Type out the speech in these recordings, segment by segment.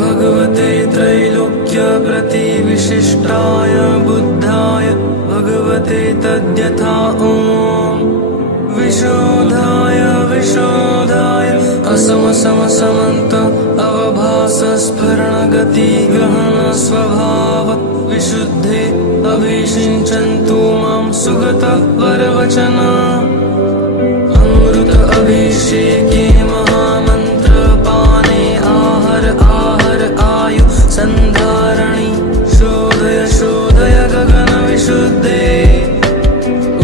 भगवते त्रैलोक्यप्रतिविशिष्टाय बुद्धाय भगवते तद्यथा ॐ विशोधाय विशोधाय असमसमसमन्त अवभासस्फरणगति गहन स्वभाव विशुद्धे अभिषिञ्चन्तु मां सुगत वरवचन अमृत अभिषेके महामन्त्रपाने आहर आहर आयु सन्धारणी शोधय शोधय गगन विशुद्धे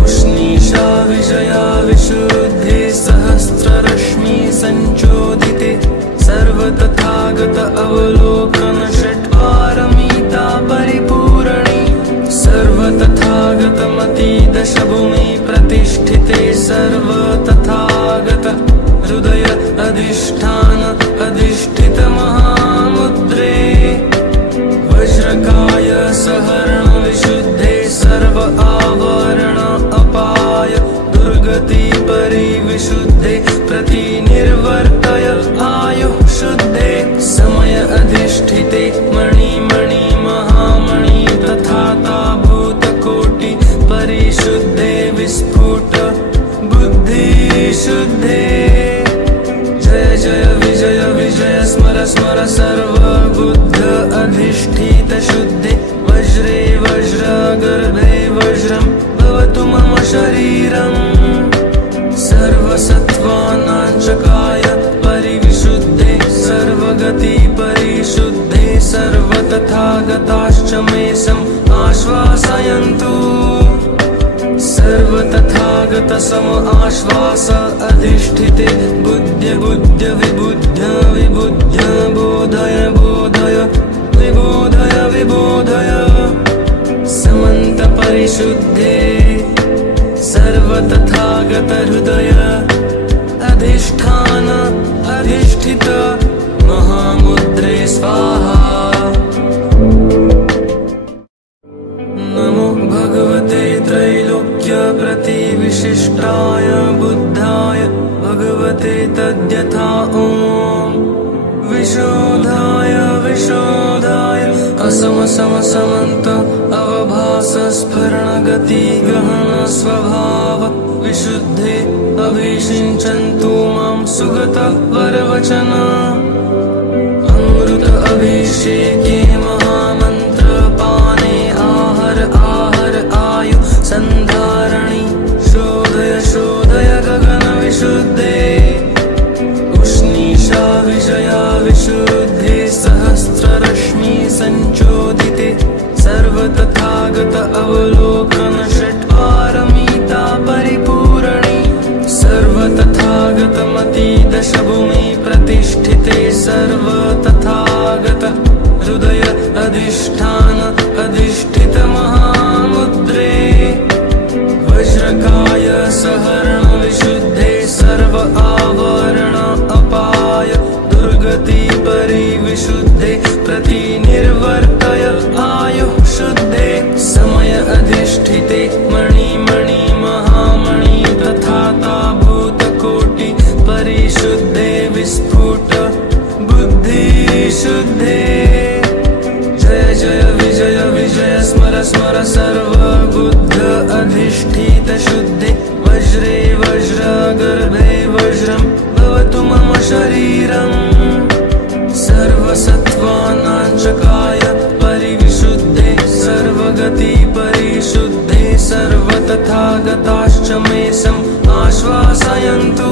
उष्णीषा विजया विशुद्धे सहस्ररश्मि संचोदिते सर्वतथागत अवलोकन षट्पारमिता परिपूरणी सर्वतथागतमति दशभूमि प्रतिष्ठिते सर्वतथागत हृदय अधिष्ठान अधिष्ठित महामुद्रे वज्रकाय सहरण विशुद्धे सर्व आवरण अपाय दुर्गति परिविशुद्धे प्रतिनिर्वर्तय आयुः शुद्धे समय अधिष्ठिते मणि मणि महामणि तथा ताभूतकोटि परिशुद्धे विस्फुट बुद्धि शुद्धे जय जय विजय विजय स्मर स्मर सर्व बुद्ध अधिष्ठित शुद्धे वज्रे वज्र गर्भे वज्रं भवतु मम शरीरम् सर्वसत्त्वानाञ्चकाय परिविशुद्धे सर्वगति परिशुद्धे सर्वतथागताश्च मे आश्वासयन्तु सर्वतथागत सम आश्वास अधिष्ठिते बुद्ध्य बुद्ध्य विबुद्ध्य विबुद्ध्य बोधय बोधय विबोधय विबोधय समन्त परिशुद्धे सर्वतथागत हृदय अधिष्ठान अधिष्ठित महामुद्रे स्वाहा नमो भगवते त्रैलोक्यप्रतिविशिष्टाय बुद्धाय भगवते तद्यथा ॐ विशोधाय विशोधाय असमसमसमन्त अवभासस्फरणगति गहन स्वभाव विशुद्धे अभिषिञ्चन्तु मां सुगत वरवचन अमृत अभिषेके महामन्त्रपाने आहर आहर आयु सन्धारणी शोधय शोधय गगन विशुद्धे उष्णीषा विजया विशुद्धे सहस्ररश्मि संचोदिते सर्वतथागत अवलोकन षट्पारमिता परिपूरणी सर्वतथागतमति दशभूमि प्रतिष्ठिते सर्वतथागत हृदय अधिष्ठान अधिष्ठित महामुद्रे वज्रकाय सहरण विशुद्धे सर्व आवरण अपाय दुर्गति परिविशुद्धे प्रतिनिर्वर्तय आयुः शुद्धे समय अधिष्ठिते मणि मणि महामणि तथा ताभूतकोटि परिशुद्धे विस्फुट बुद्धि शुद्धे जय जय विजय विजय स्मर स्मर सर्व बुद्ध अधिष्ठित शुद्धे वज्रे वज्र गर्भे वज्रं भवतु मम शरीरम् सर्वसत्त्वानाञ्चकाय परिविशुद्धे सर्वगति परिशुद्धे सर्वतथागताश्च मे आश्वासयन्तु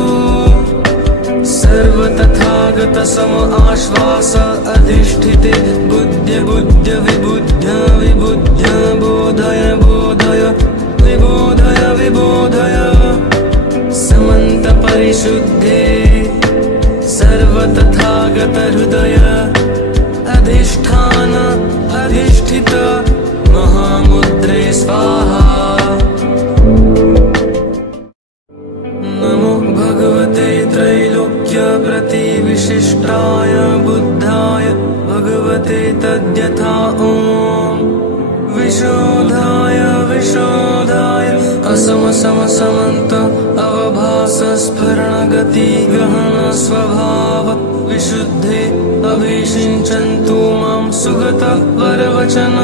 सर्वतथागत सम आश्वास अधिष्ठिते बुद्ध्य बुद्ध्य विबुद्ध्य विबुद्ध्य बोधय बोधय विबोधय विबोधय समन्त परिशुद्धे सर्वतथागत हृदय अधिष्ठान अधिष्ठित महामुद्रे स्वाहा नमो भगवते त्रैलोक्यप्रतिविशिष्टाय बुद्धाय भगवते तद्यथा ॐ विशोधाय विशोधाय असमसमसमन्त अवभास अवभासस्फरणगति गहन स्वभाव विशुद्धे अभिषिञ्चन्तु मां सुगत वरवचन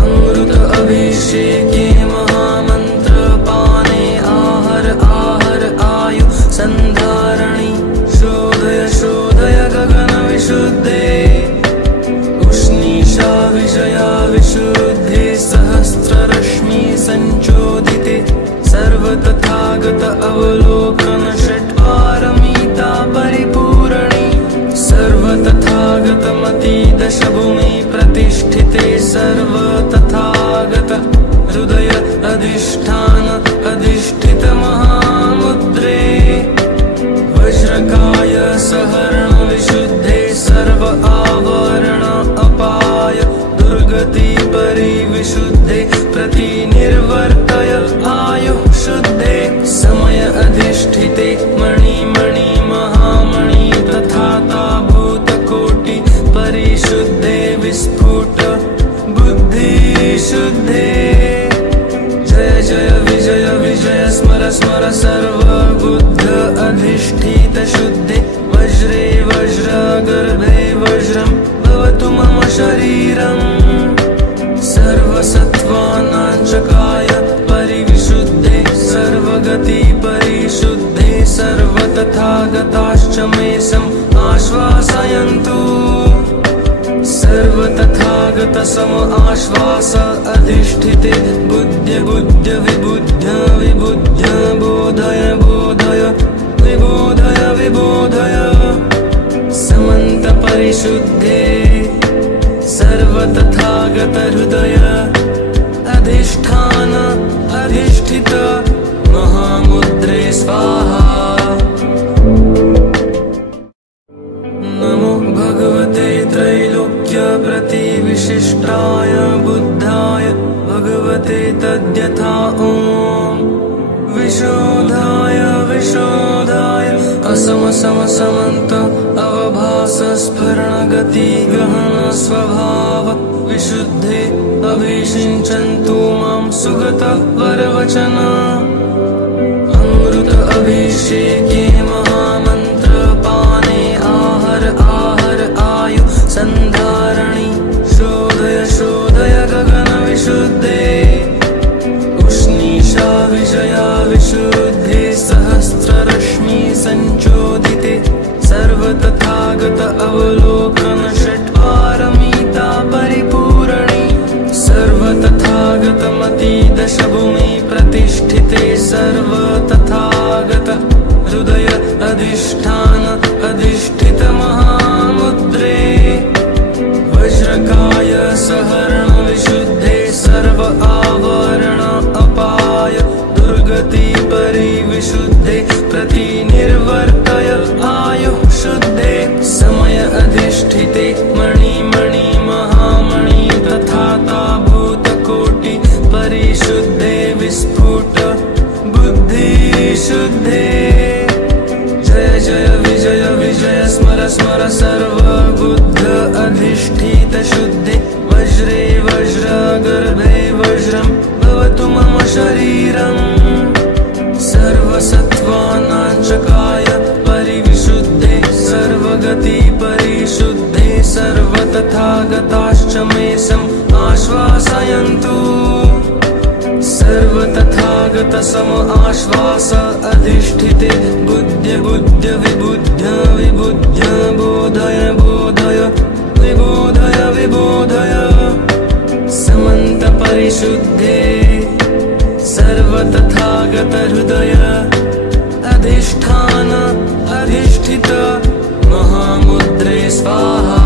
अमृत अभिषेके महामन्त्र पाने आहर आहर आयु संधारणी शोधय शोधय गगन विशुद्धे उष्णीषा विजया विशुद्धे सहस्ररश्मि संचोदिते सर्वतथागत अवलोकन षट्पारमिता परिपूरणी सर्वतथागत मति दशभूमि प्रतिष्ठिते सर्वतथागत हृदय अधिष्ठान अधिष्ठित महामुद्रे वज्रकाय सहरण विशुद्धे सर्व आवरण अपाय दुर्गति परिविशुद्धे प्रतिनिर्वर्तय आयु शुद्धे समय अधिष्ठिते मणि मणि महामणि तथा ताभूतकोटि परिशुद्धे विस्फुट बुद्धि शुद्धे जय जय विजय विजय स्मर स्मर सर्वबुद्ध अधिष्ठित शुद्धे वज्रे वज्र गर्भे वज्रं भवतु मम शरीरम् सर्वसत्त्वानाञ्चकाय परिविशुद्धे सर्वगति परिशुद्धे सर्वतथागताश्च मे आश्वासयन्तु सर्वतथागत सम आश्वास अधिष्ठिते बुद्ध्य बुद्ध्य विबुद्ध्य विबुद्ध्य बोधय बोधय विबोधय विबोधय समन्त परिशुद्धे सर्वतथागत हृदय अधिष्ठान अधिष्ठित महामुद्रे स्वाहा नमो भगवते त्रैलोक्य प्रतिविशिष्टाय बुद्धाय भगवते तद्यथा ॐ विशोधाय विशोधाय असम सम समन्त अवभासस्फरणगति गहन स्वभाव विशुद्धे अभिषिञ्चन्तु मां सुगत वरवचन अमृत अभिषेके महामन्त्र पाने आहर आहर आयु संधारणी शोधय शोधय गगन विशुद्धे उष्णीषा विजया विशुद्धे सहस्ररश्मि संचोदिते सर्वतथागत अवलोकन षट्पारमिता परिपूरणी सर्वतथागत मति दशभूमि प्रतिष्ठिते सर्वतथागत हृदय अधिष्ठान अधिष्ठित महामुद्रे वज्रकाय सहरण विशुद्धे सर्व आवरण अपाय दुर्गति परिविशुद्धे प्रतिनिर्वर्तय आयु शुद्धे समय अधिष्ठिते मणि मणि महामणि तथा ताभूतकोटि परिशुद्धे विस्फुट बुद्धि शुद्धे जय जय विजय विजय स्मर स्मर सर्वबुद्ध अधिष्ठित शुद्धे वज्रे वज्र गर्भे वज्रं भवतु मम शरीरम् सर्वसत्त्वानाञ्चकाय परिविशुद्धे सर्वगति परिशुद्धे सर्वतथागताश्च मे आश्वासयन्तु सर्वतथागत सम आश्वास अधिष्ठिते बुद्ध्य बुद्ध्य विबुद्ध्य विबुद्ध्य बोधय बोधय विबोधय विबोधय समन्त परिशुद्धे सर्वतथागत हृदय अधिष्ठान अधिष्ठित महामुद्रे स्वाहा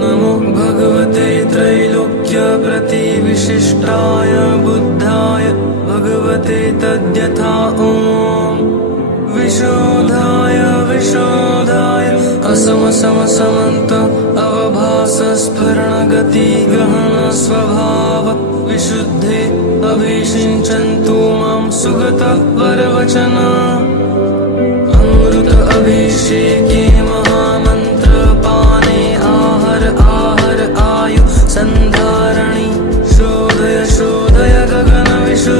नमो भगवते त्रैलोक्य प्रतिविशिष्टाय बुद्धाय भगवते तद्यथा ॐ विशोधाय विशोधाय असम सम समन्त अवभासस्फरणगति गहन स्वभाव विशुद्धे अभिषिञ्चन्तु मां सुगत वरवचन अमृत अभिषेके महामन्त्र पाने आहर आहर आयु संधारणी शोधय शोधय गगन विशुद्धे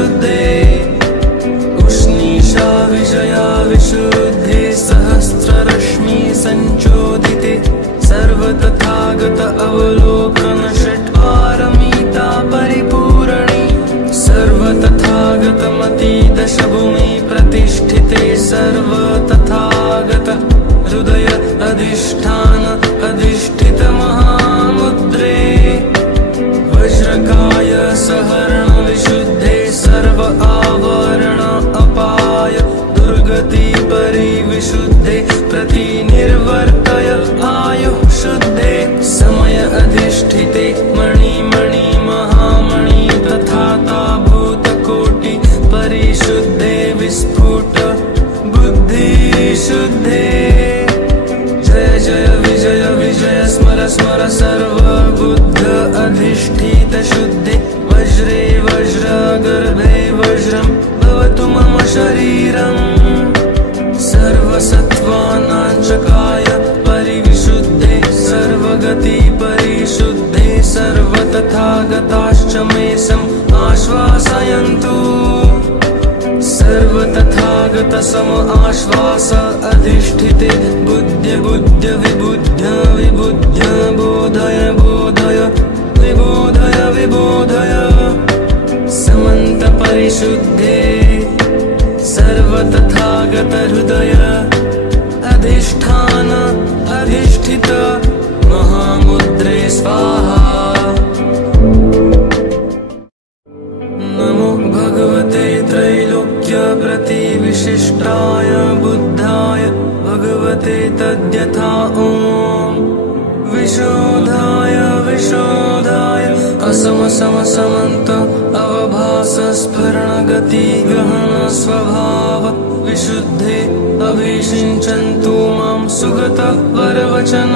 संचोदिते सर्वतथागत अवलोकन षट्पारमिता परिपूरणे सर्वतथागतमती दशभूमि प्रतिष्ठिते सर्वतथागत हृदय अधिष्ठान अधिष्ठित महामुद्रे वज्रकाय सहर्ण विशुद्धे सर्व आवरण अपाय दुर्गति परिविशुद्धे प्रतिनिर्वर्तय आयुः शुद्धे समय अधिष्ठिते मणि महामणि तथा ताभूतकोटि परिशुद्धे विस्फुट बुद्धि शुद्धे जय जय विजय विजय स्मर स्मर सर्वबुद्ध अधिष्ठित शुद्धे वज्रे वज्र गर्भे वज्रं भवतु मम शरीरम् सर्वसत्त्वानांचकाय परिविशुद्धे सर्वगति परिशुद्धे सर्वतथागताश्च मे सम् आश्वासयन्तु सर्वतथागत सम आश्वास अधिष्ठिते बुद्ध्य बुद्ध्य विबुद्ध्य विबुद्ध्य बोधय बोधय विबोधय विबोधय समन्त परिशुद्धे सर्वतथागत हृदय अधिष्ठान अधिष्ठित महामुद्रे स्वाहा नमो भगवते त्रैलोक्य प्रतिविशिष्टाय बुद्धाय भगवते तद्यथा ॐ विशोधाय विशोधाय असम सम समन्त अवभास स्फरण गति गहन स्वभाव विशुद्धे अभिषिञ्चन्तु मां सुगत वरवचन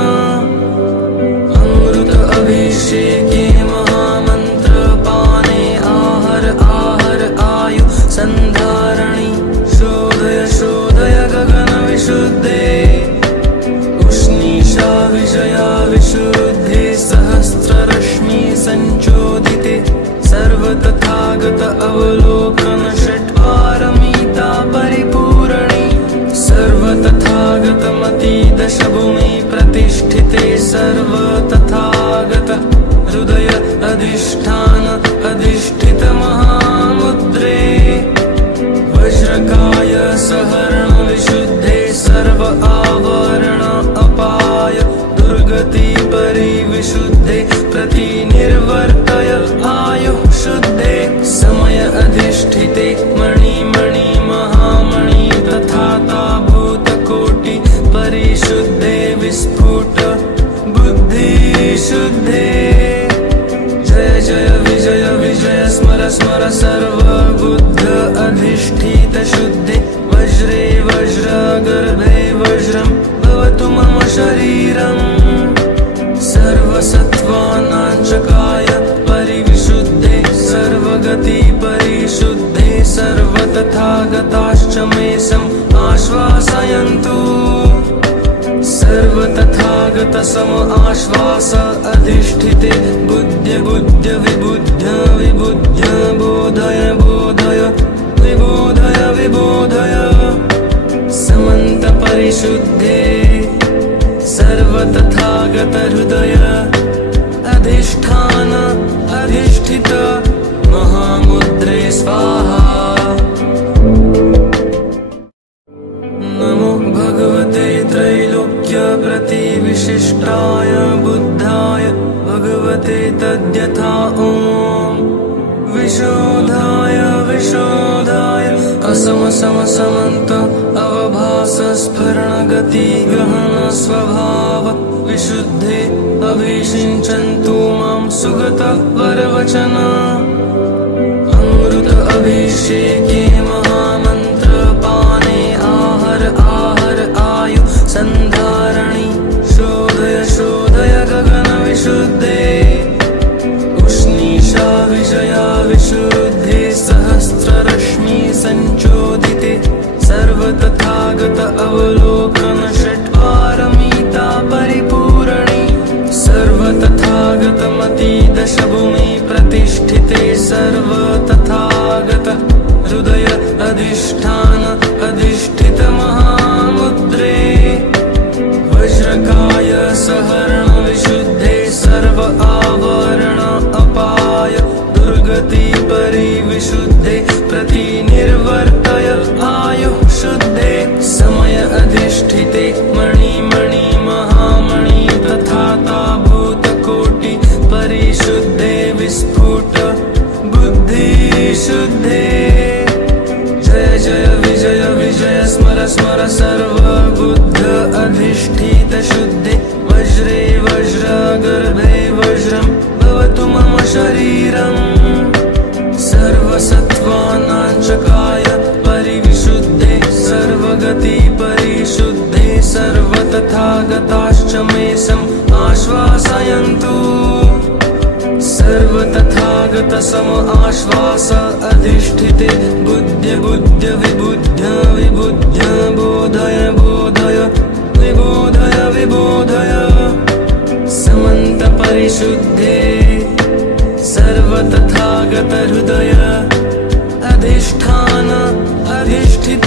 अमृत अभिषेके महामन्त्र पाने आहर आहर आयु संधारणी शोधय शोधय गगन विशुद्धे उष्णीषा विजया विशुद्धे सहस्ररश्मि संचोदिते सर्वतथागत अवलोकन षट्पारमिता परिपूरणे सर्वतथागतमती दशभूमि प्रतिष्ठिते सर्वतथागत हृदय अधिष्ठान अधिष्ठित महामुद्रे वज्रकाय सहर्ण विशुद्धे सर्व आवरण अपाय दुर्गति परिविशुद्धे प्रतिनिर्वर्तय आयुः शुद्धे समय अधिष्ठिते मणि महामणि तथा ताभूतकोटि परिशुद्धे विस्फुट बुद्धि शुद्धे जय जय विजय विजय स्मर स्मर सर्वबुद्ध अधिष्ठित शुद्धे वज्रे वज्र गर्भे वज्रं भवतु मम शरीरम् सर्वसत्त्वानांचकाय परिविशुद्धे सर्वगति परिशुद्धे सर्वतथागताश्च मे सम् आश्वासयन्तु सर्वतथागत सम आश्वास अधिष्ठिते बुद्ध्य बुद्ध्य विबुद्ध्य विबुद्ध्य बोधय बोधय विबोधय विबोधय समन्त परिशुद्धे सर्वतथागत हृदय अधिष्ठान अधिष्ठित महामुद्रे स्वाहा नमो भगवते त्रैलोक्य प्रतिविशिष्टाय बुद्धाय भगवते तद्यथा ॐ विशोधाय विशोधाय असम सम समन्त अवभास स्फरण गति गहन स्वभाव विशुद्धे अभिषिञ्चन्तु मां सुगत वरवचन अमृत अभिषेके महामन्त्र पाने आहर आहर आयु संधारणी शोधय शोधय गगन विशुद्धे उष्णीषा विजया विशुद्धे सहस्ररश्मि संचोदिते सर्वतथागत अवलोकन षट्पारमिता परिपूरणे सर्वतथागतमती दशभूमि प्रतिष्ठिते सर्वतथागत हृदय सर्वबुद्ध अधिष्ठित शुद्धे वज्रे वज्रगर्भे वज्रं भवतु मम शरीरम् सर्वसत्त्वानां च काय परिविशुद्धे सर्वगति परिशुद्धे सर्वतथागताश्च मे आश्वासयन्तु सर्वतथागत सम आश्वास अधिष्ठिते बुद्ध्य बुद्ध्य विबुद्ध्य विबुद्ध्य बोधय बोधय विबोधय विबोधय समन्त परिशुद्धे सर्वतथागत हृदय अधिष्ठान अधिष्ठित